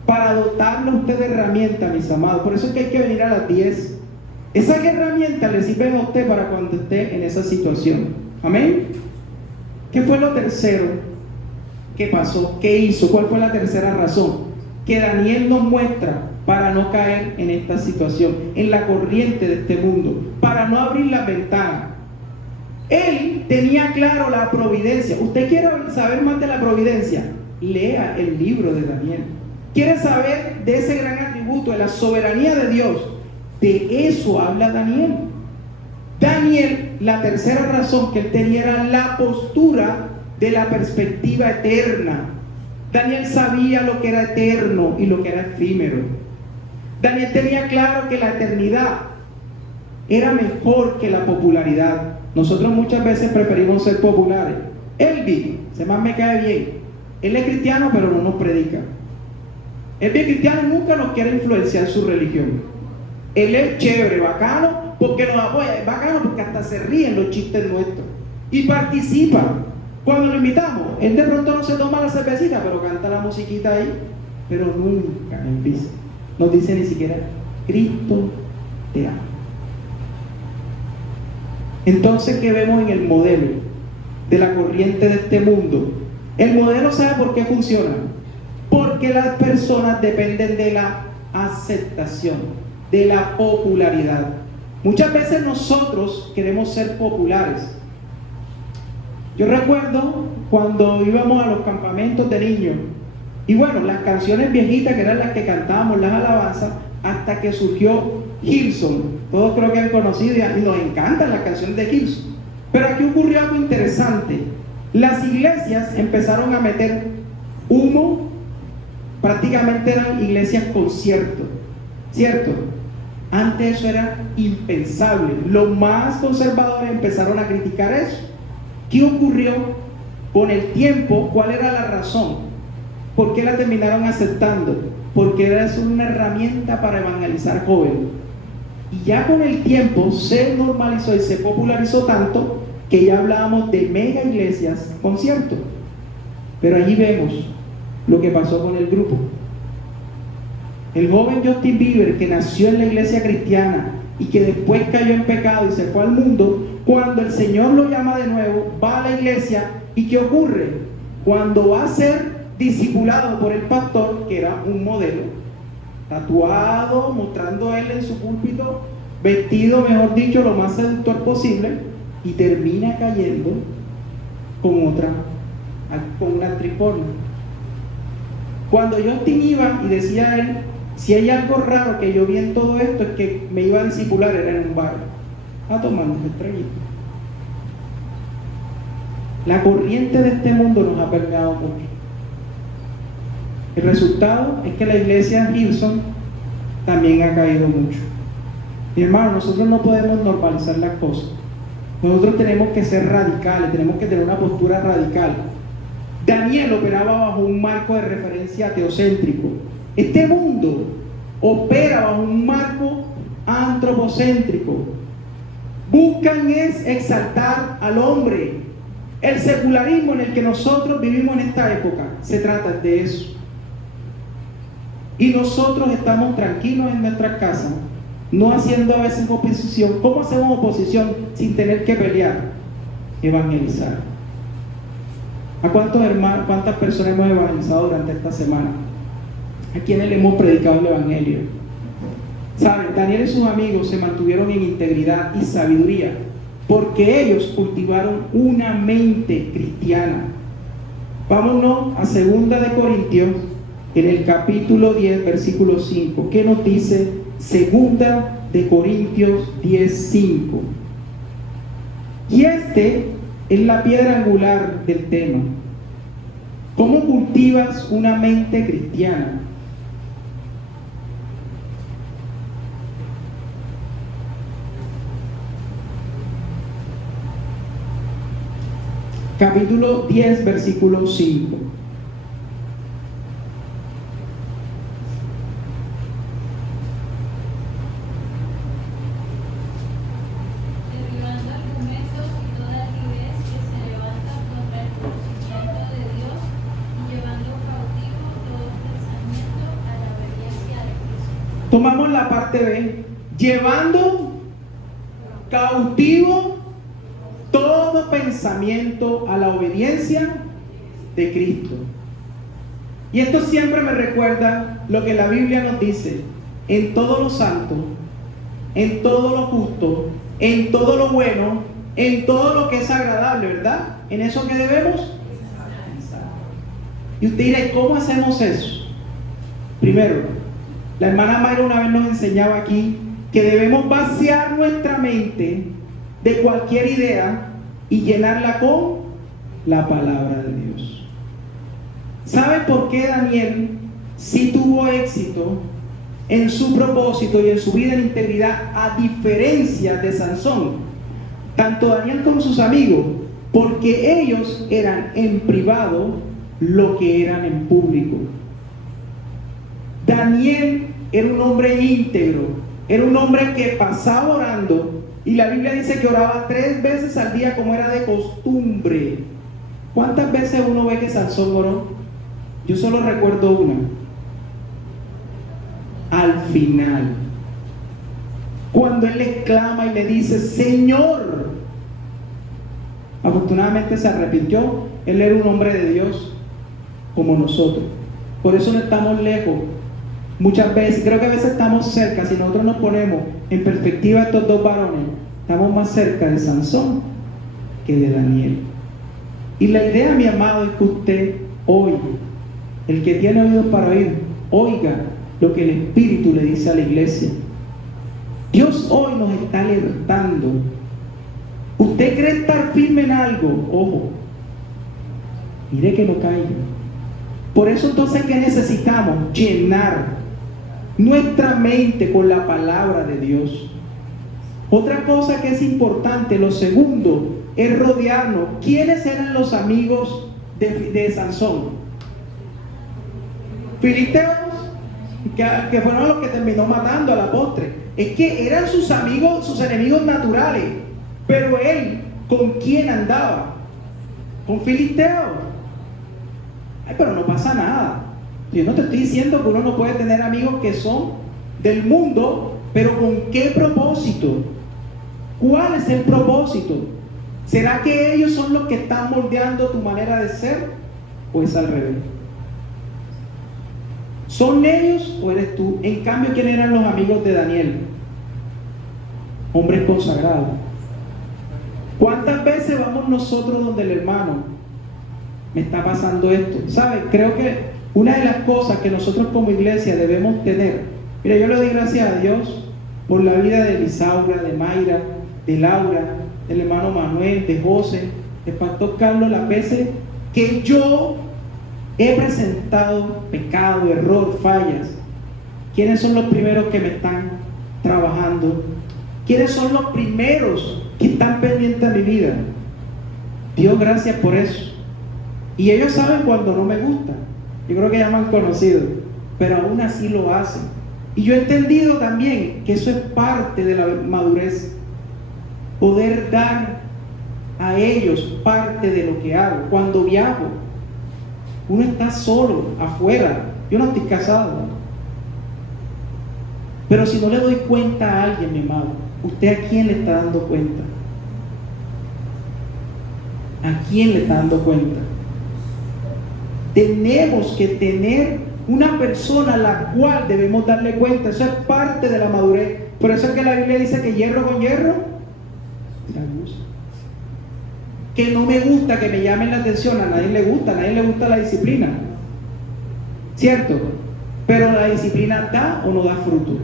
para dotarlo a usted de herramientas, mis amados. Por eso es que hay que venir a las 10. Esas herramientas le sirven a usted para cuando esté en esa situación. Amén. ¿Qué fue lo tercero que pasó? ¿Qué hizo? ¿Cuál fue la tercera razón que Daniel nos muestra para no caer en esta situación, en la corriente de este mundo, para no abrir las ventanas? Él tenía claro la providencia. ¿Usted quiere saber más de la providencia? Lea el libro de Daniel. ¿Quiere saber de ese gran atributo, de la soberanía de Dios? De eso habla Daniel. Daniel, la tercera razón que él tenía era la postura de la perspectiva eterna. Daniel sabía lo que era eterno y lo que era efímero. Daniel tenía claro que la eternidad era mejor que la popularidad. Nosotros muchas veces preferimos ser populares. Elvi, ese más me cae bien. Él es cristiano, pero no nos predica. Elvi es cristiano y nunca nos quiere influenciar su religión. Él es chévere, bacano, porque nos apoya. Es bacano porque hasta se ríen los chistes nuestros. Y participa. Cuando lo invitamos, él de pronto no se toma la cervecita, pero canta la musiquita ahí. Pero nunca nos dice ni siquiera, Cristo te ama. Entonces, ¿qué vemos en el modelo de la corriente de este mundo? El modelo, ¿sabe por qué funciona? Porque las personas dependen de la aceptación, de la popularidad. Muchas veces nosotros queremos ser populares. Yo recuerdo cuando íbamos a los campamentos de niños, y bueno, las canciones viejitas que eran las que cantábamos, las alabanzas, hasta que surgió Hillsong. Todos creo que han conocido y nos encantan las canciones de Hillsong. Pero aquí ocurrió algo interesante. Las iglesias empezaron a meter humo. Prácticamente eran iglesias conciertos, ¿cierto? Antes eso era impensable. Los más conservadores empezaron a criticar eso. ¿Qué ocurrió con el tiempo? ¿Cuál era la razón? ¿Por qué la terminaron aceptando? Porque era una herramienta para evangelizar jóvenes. Y ya con el tiempo se normalizó y se popularizó tanto que ya hablábamos de mega iglesias, conciertos. Pero allí vemos lo que pasó con el grupo. El joven Justin Bieber, que nació en la iglesia cristiana y que después cayó en pecado y se fue al mundo, cuando el Señor lo llama de nuevo, va a la iglesia. ¿Y qué ocurre? Cuando va a ser discipulado por el pastor, que era un modelo, tatuado, mostrando él en su púlpito, vestido, mejor dicho, lo más seductor posible, y termina cayendo con una actriz porno. Cuando Justin iba y decía a él, si hay algo raro que yo vi en todo esto, es que me iba a discipular, era en un bar, a tomar un estrellito. La corriente de este mundo nos ha permeado mucho. El resultado es que la iglesia Hillsong también ha caído mucho. Mi hermano, nosotros no podemos normalizar las cosas. Nosotros tenemos que ser radicales, tenemos que tener una postura radical. Daniel operaba bajo un marco de referencia teocéntrico. Este mundo opera bajo un marco antropocéntrico. Buscan es exaltar al hombre. El secularismo en el que nosotros vivimos en esta época se trata de eso. Y nosotros estamos tranquilos en nuestras casas, no haciendo a veces oposición. ¿Cómo hacemos oposición sin tener que pelear? Evangelizar. ¿A cuántos hermanos, cuántas personas hemos evangelizado durante esta semana? ¿A quienes le hemos predicado el Evangelio? ¿Saben? Daniel y sus amigos se mantuvieron en integridad y sabiduría porque ellos cultivaron una mente cristiana. Vámonos a 2 de Corintios, en el capítulo 10, versículo 5. ¿Qué nos dice 2 de Corintios 10, 5? Y es la piedra angular del tema. ¿Cómo cultivas una mente cristiana? Capítulo 10, versículo 5. Derribando argumentos y toda altivez que se levanta contra el conocimiento de Dios y llevando cautivo todo pensamiento a la obediencia de Cristo. Tomamos la parte B. Llevando cautivo todo pensamiento a la obediencia de Cristo. Y esto siempre me recuerda lo que la Biblia nos dice: en todo lo santo, en todo lo justo, en todo lo bueno, en todo lo que es agradable, ¿verdad? En eso que debemos pensar. Y usted dirá, ¿cómo hacemos eso? Primero, la hermana Mayra una vez nos enseñaba aquí que debemos vaciar nuestra mente de cualquier idea y llenarla con la palabra de Dios. ¿Sabe por qué Daniel sí tuvo éxito en su propósito y en su vida en integridad, a diferencia de Sansón? Tanto Daniel como sus amigos, porque ellos eran en privado lo que eran en público. Daniel era un hombre íntegro, era un hombre que pasaba orando, y la Biblia dice que oraba 3 veces al día como era de costumbre. ¿Cuántas veces uno ve que Sansón oró? Yo solo recuerdo una. Al final, cuando él le clama y le dice, Señor. Afortunadamente se arrepintió. Él era un hombre de Dios como nosotros. Por eso no estamos lejos. Muchas veces, creo que a veces estamos cerca. Si nosotros nos ponemos en perspectiva a estos 2 varones, estamos más cerca de Sansón que de Daniel. Y la idea, mi amado, es que usted hoy, el que tiene oídos para oír, oiga lo que el Espíritu le dice a la iglesia. Dios hoy nos está alertando. Usted cree estar firme en algo, ojo, mire que no caiga. Por eso entonces, ¿qué necesitamos? Llenar nuestra mente con la palabra de Dios. Otra cosa que es importante, lo segundo, es rodearnos. ¿Quiénes eran los amigos de Sansón? Filisteos, que fueron los que terminó matando a la postre. Es que eran sus amigos, sus enemigos naturales. Pero él, ¿con quién andaba? Con filisteos. Ay, pero no pasa nada. Yo no te estoy diciendo que uno no puede tener amigos que son del mundo, pero ¿con qué propósito? ¿Cuál es el propósito? ¿Será que ellos son los que están moldeando tu manera de ser? ¿O es al revés? ¿Son ellos o eres tú? En cambio, ¿quién eran los amigos de Daniel? Hombres consagrados. ¿Cuántas veces vamos nosotros donde el hermano? Me está pasando esto. ¿Sabe? Creo que una de las cosas que nosotros como iglesia debemos tener, mira, yo le doy gracias a Dios por la vida de Lisaura, de Mayra, de Laura, del hermano Manuel, de José, del pastor Carlos, las veces que yo he presentado pecado, error, fallas. ¿Quiénes son los primeros que me están trabajando? ¿Quiénes son los primeros que están pendientes de mi vida? Dios, gracias por eso. Y ellos saben cuando no me gusta. Yo creo que ya me han conocido, pero aún así lo hacen. Y yo he entendido también que eso es parte de la madurez. Poder dar a ellos parte de lo que hago. Cuando viajo, uno está solo, afuera. Yo no estoy casado. Pero si no le doy cuenta a alguien, mi amado, ¿usted a quién le está dando cuenta? ¿A quién le está dando cuenta? tenemos que tener una persona a la cual debemos darle cuenta. Eso es parte de la madurez. Por eso es que la Biblia dice que hierro con hierro se acusa. Que no me gusta que me llamen la atención, a nadie le gusta la disciplina, ¿cierto? Pero la disciplina da o no da fruto.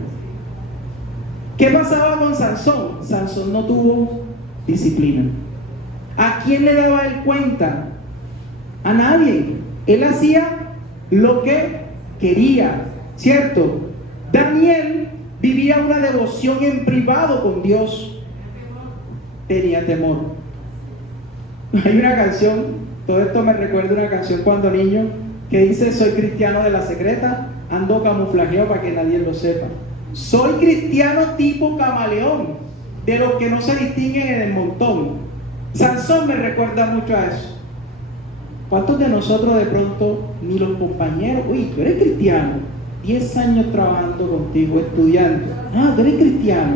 ¿Qué pasaba con Sansón? Sansón no tuvo disciplina. ¿A quién le daba él cuenta? A nadie. Él hacía lo que quería, ¿cierto? Daniel vivía una devoción en privado con Dios. Tenía temor. Hay una canción, todo esto me recuerda una canción cuando niño, que dice: soy cristiano de la secreta, ando camuflajeado para que nadie lo sepa. Soy cristiano tipo camaleón, de los que no se distinguen en el montón. Sansón me recuerda mucho a eso. ¿Cuántos de nosotros de pronto, ni los compañeros, uy, tú eres cristiano, 10 años trabajando contigo, estudiando, tú eres cristiano?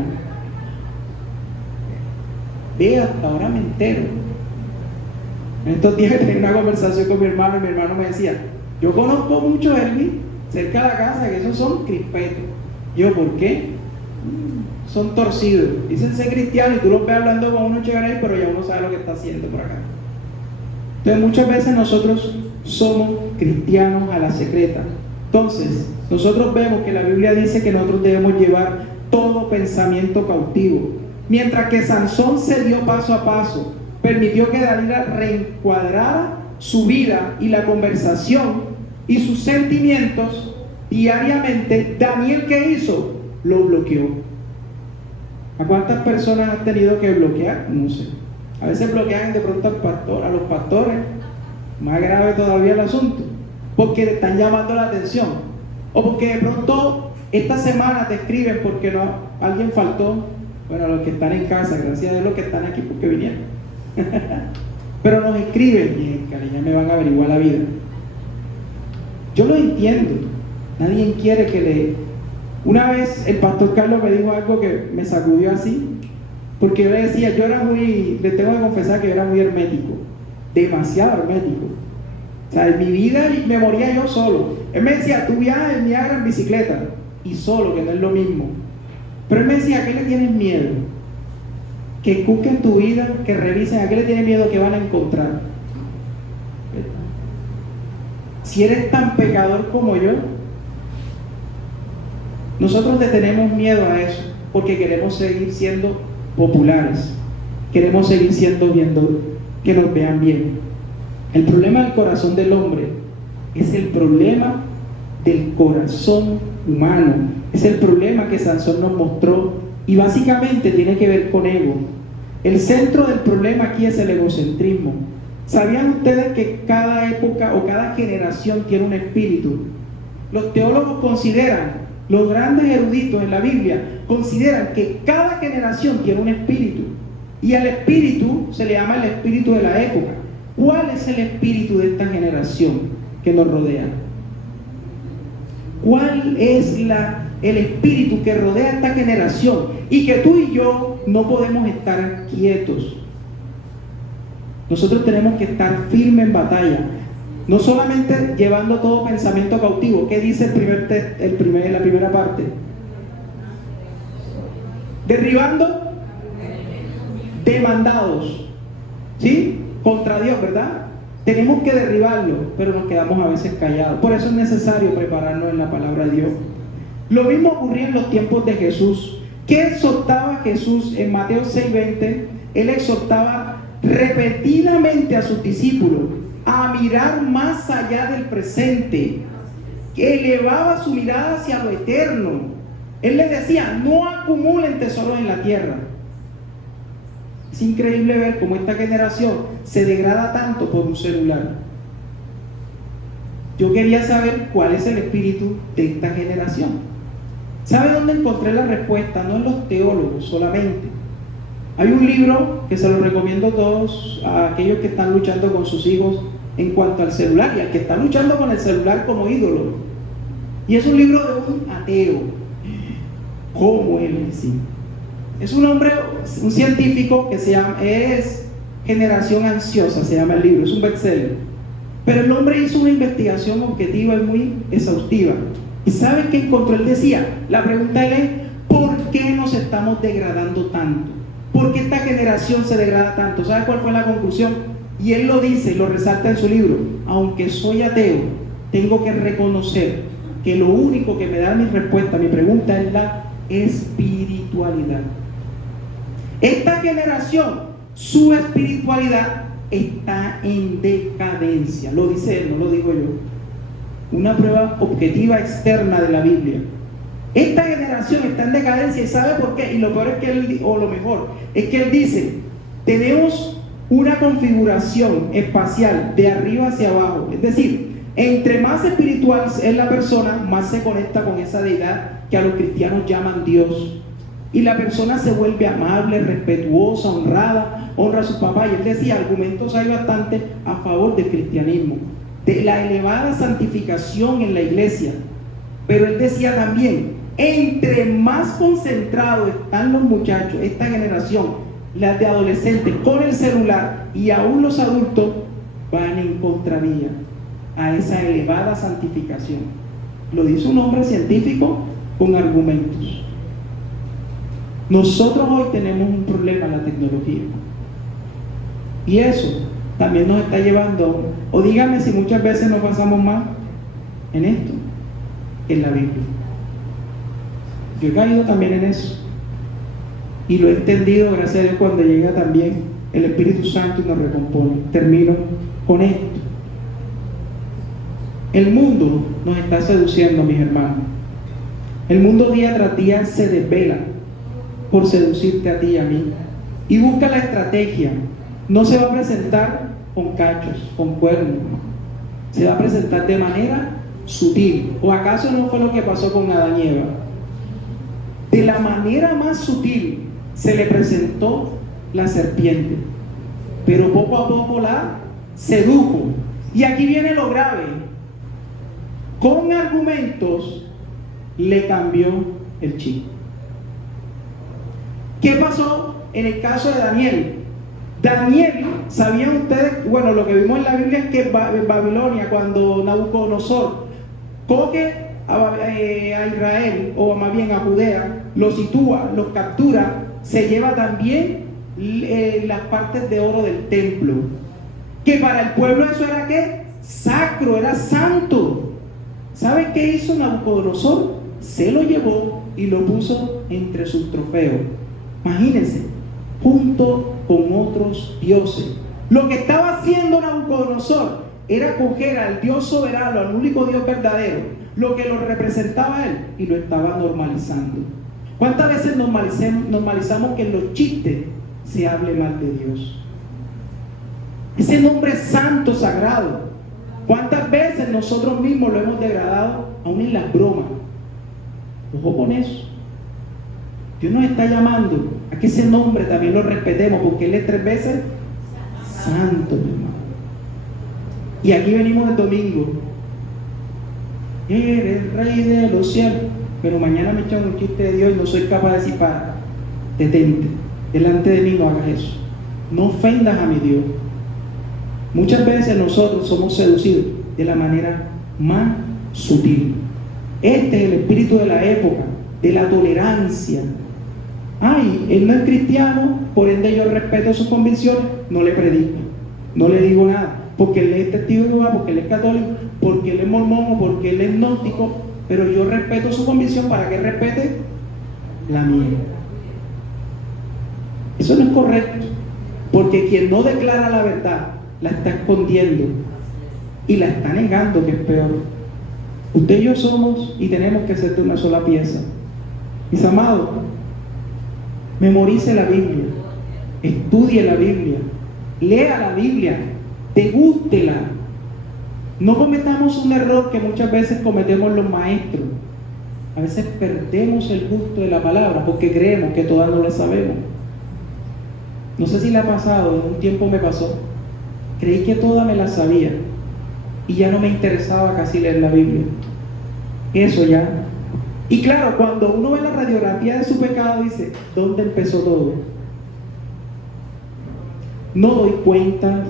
Ve, hasta ahora me entero. En estos días tenía una conversación con mi hermano y mi hermano me decía: yo conozco mucho Elvis cerca de la casa, que esos son crispetos. Yo, ¿por qué? Son torcidos. Dicen ser cristianos y tú los ves hablando con uno chévere, pero ya uno sabe lo que está haciendo por acá. Entonces muchas veces nosotros somos cristianos a la secreta. Entonces nosotros vemos que la Biblia dice que nosotros debemos llevar todo pensamiento cautivo. Mientras que Sansón se dio paso a paso, permitió que Dalila reencuadrara su vida y la conversación y sus sentimientos diariamente. Daniel, ¿qué hizo? Lo bloqueó. ¿A cuántas personas han tenido que bloquear? No sé. A veces bloquean de pronto al pastor, a los pastores. Más grave todavía el asunto, porque le están llamando la atención, o porque de pronto esta semana te escriben porque no, alguien faltó. Bueno, los que están en casa, gracias a Dios los que están aquí porque vinieron. Pero nos escriben, bien, ya me van a averiguar la vida. Yo lo entiendo. Nadie quiere que le... Una vez el pastor Carlos me dijo algo que me sacudió así, porque yo le decía, le tengo que confesar que yo era muy hermético, demasiado hermético. O sea, en mi vida me moría yo solo. Él me decía: tú viajas en Niagara en bicicleta, y solo, que no es lo mismo. Pero él me decía: ¿a qué le tienes miedo? Que busquen tu vida, que revisen. ¿A qué le tienes miedo que van a encontrar? Si eres tan pecador como yo, nosotros le tenemos miedo a eso, porque queremos seguir siendo populares, queremos seguir viendo que nos vean bien. El problema del corazón del hombre es el problema del corazón humano, es el problema que Sansón nos mostró, y básicamente tiene que ver con ego. El centro del problema aquí es el egocentrismo. ¿Sabían ustedes que cada época o cada generación tiene un espíritu? Los teólogos consideran, los grandes eruditos en la Biblia consideran que cada generación tiene un espíritu, y al espíritu se le llama el espíritu de la época. ¿Cuál es el espíritu de esta generación que nos rodea? ¿Cuál es el espíritu que rodea a esta generación y que tú y yo no podemos estar quietos? Nosotros tenemos que estar firmes en batalla, no solamente llevando todo pensamiento cautivo. ¿Qué dice la primera parte? Derribando demandados, ¿sí? Contra Dios, ¿verdad? Tenemos que derribarlo, pero nos quedamos a veces callados. Por eso es necesario prepararnos en la palabra de Dios. Lo mismo ocurría en los tiempos de Jesús. ¿Qué exhortaba Jesús en Mateo 6:20? Él exhortaba repetidamente a sus discípulos a mirar más allá del presente, que elevaba su mirada hacia lo eterno. Él les decía: no acumulen tesoros en la tierra. Es increíble ver cómo esta generación se degrada tanto por un celular. Yo quería saber cuál es el espíritu de esta generación. ¿Sabe dónde encontré la respuesta? No en los teólogos solamente. Hay un libro que se lo recomiendo a todos, a aquellos que están luchando con sus hijos en cuanto al celular, y al que está luchando con el celular como ídolo. Y es un libro de un ateo. ¿Cómo él sí? Es un hombre, un científico que es Generación Ansiosa, se llama el libro, es un bestseller. Pero el hombre hizo una investigación objetiva y muy exhaustiva. ¿Y sabe qué encontró? Él decía, la pregunta de él es, ¿por qué nos estamos degradando tanto? ¿Por qué esta generación se degrada tanto? ¿Sabe cuál fue la conclusión? Y él lo dice, lo resalta en su libro: aunque soy ateo, tengo que reconocer que lo único que me da mi respuesta a mi pregunta es la espiritualidad. Esta generación, su espiritualidad está en decadencia. Lo dice él, no lo digo yo. Una prueba objetiva externa de la Biblia. Esta generación está en decadencia, y ¿sabe por qué? Y lo peor es que él, o lo mejor, es que él dice, tenemos una configuración espacial de arriba hacia abajo. Es decir, entre más espiritual es la persona, más se conecta con esa deidad que a los cristianos llaman Dios. Y la persona se vuelve amable, respetuosa, honrada, honra a su papá. Y él decía, argumentos hay bastante a favor del cristianismo, de la elevada santificación en la iglesia. Pero él decía también, entre más concentrados están los muchachos, esta generación, las de adolescentes, con el celular, y aún los adultos van en contravía a esa elevada santificación. Lo dice un hombre científico con argumentos. Nosotros hoy tenemos un problema en la tecnología, y eso también nos está llevando, o dígame si muchas veces nos basamos más en esto que en la Biblia. Yo he caído también en eso, y lo he entendido, gracias a Dios, cuando llega también el Espíritu Santo y nos recompone. Termino con esto. El mundo nos está seduciendo, mis hermanos. El mundo día tras día se desvela por seducirte a ti y a mí, y busca la estrategia. No se va a presentar con cachos, con cuernos, se va a presentar de manera sutil. ¿O acaso no fue lo que pasó con Adán y Eva? De la manera más sutil se le presentó la serpiente, pero poco a poco la sedujo. Y aquí viene lo grave: con argumentos le cambió el chip. ¿Qué pasó en el caso de Daniel? Daniel, ¿sabían ustedes? Bueno, lo que vimos en la Biblia es que en Babilonia, cuando Nabucodonosor coge a Israel, o más bien a Judea, lo sitúa, los captura, se lleva también las partes de oro del templo, que para el pueblo eso era ¿qué? Sacro, era santo. ¿Sabe qué hizo Nabucodonosor? Se lo llevó y lo puso entre sus trofeos. Imagínense, junto con otros dioses. Lo que estaba haciendo Nabucodonosor era coger al Dios soberano, al único Dios verdadero, lo que lo representaba a él, y lo estaba normalizando. ¿Cuántas veces normalizamos que en los chistes se hable mal de Dios? Ese nombre es santo, sagrado. ¿Cuántas veces nosotros mismos lo hemos degradado, aún en las bromas? Ojo con eso. Dios nos está llamando a que ese nombre también lo respetemos, porque Él es 3 veces santo, mi hermano. Y aquí venimos el domingo: eres rey de los cielos. Pero mañana me echan un chiste de Dios y no soy capaz de decir: para, detente, delante de mí no hagas eso, no ofendas a mi Dios. Muchas veces nosotros somos seducidos de la manera más sutil. Este es el espíritu de la época, de la tolerancia. Ay, él no es cristiano, por ende yo respeto sus convicciones, no le predico, no le digo nada, porque él es testigo de Jehová, porque él es católico, porque él es mormón o porque él es gnóstico, pero yo respeto su convicción para que respete la mía. Eso no es correcto, porque quien no declara la verdad la está escondiendo y la está negando, que es peor. Usted y yo somos y tenemos que ser de una sola pieza. Mis amados, memorice la Biblia, estudie la Biblia, lea la Biblia, degústela. No cometamos un error que muchas veces cometemos los maestros. A veces perdemos el gusto de la palabra porque creemos que todas no la sabemos. No sé si le ha pasado, en un tiempo me pasó. Creí que todas me las sabía y ya no me interesaba casi leer la Biblia. Eso ya. Y claro, cuando uno ve la radiografía de su pecado, dice: ¿dónde empezó todo? No doy cuentas,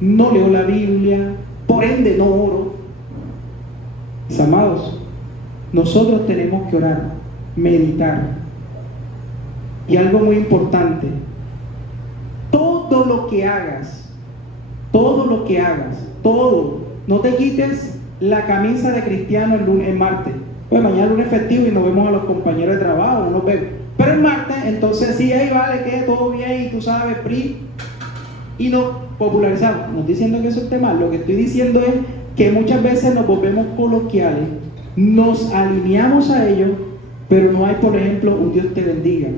no leo la Biblia, por ende no oro. Mis amados, nosotros tenemos que orar, meditar. Y algo muy importante, todo lo que hagas, todo, no te quites la camisa de cristiano el martes. Pues mañana es lunes festivo y nos vemos a los compañeros de trabajo, no nos vemos. Pero el martes, entonces sí, ahí vale, que todo bien, y tú sabes, PRI, y nos popularizamos. No estoy diciendo que eso esté mal, lo que estoy diciendo es que muchas veces nos volvemos coloquiales, nos alineamos a ellos, pero no hay, por ejemplo, un Dios te bendiga.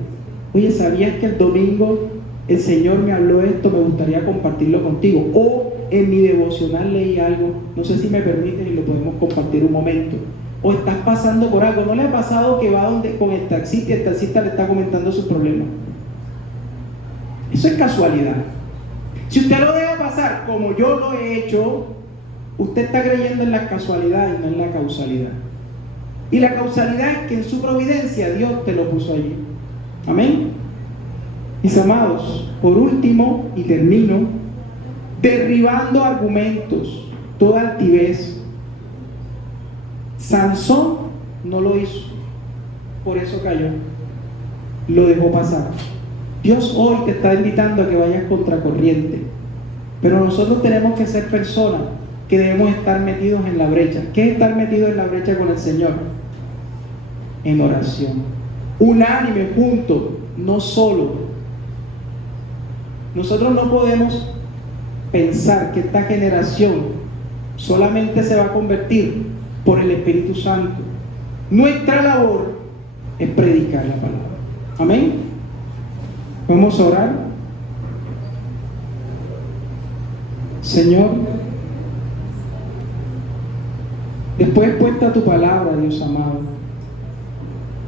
Oye, ¿sabías que el domingo el Señor me habló esto? Me gustaría compartirlo contigo. O en mi devocional leí algo, no sé si me permiten y lo podemos compartir un momento. O estás pasando por algo, ¿no le ha pasado que va con el taxista y el taxista le está comentando su problema? Eso es casualidad. Si usted lo deja pasar como yo lo he hecho, usted está creyendo en las casualidades y no en la causalidad. Y la causalidad es que en su providencia Dios te lo puso allí. Amén. Mis amados, por último, y termino, derribando argumentos, toda altivez. Sansón no lo hizo, por eso cayó, lo dejó pasar. Dios hoy te está invitando a que vayas contracorriente, pero nosotros tenemos que ser personas que debemos estar metidos en la brecha. ¿Qué es estar metidos en la brecha con el Señor? En oración, unánime, juntos, no solo. Nosotros no podemos pensar que esta generación solamente se va a convertir por el Espíritu Santo. Nuestra labor es predicar la palabra. Amén. Vamos a orar. Señor, después puesta tu palabra, Dios amado,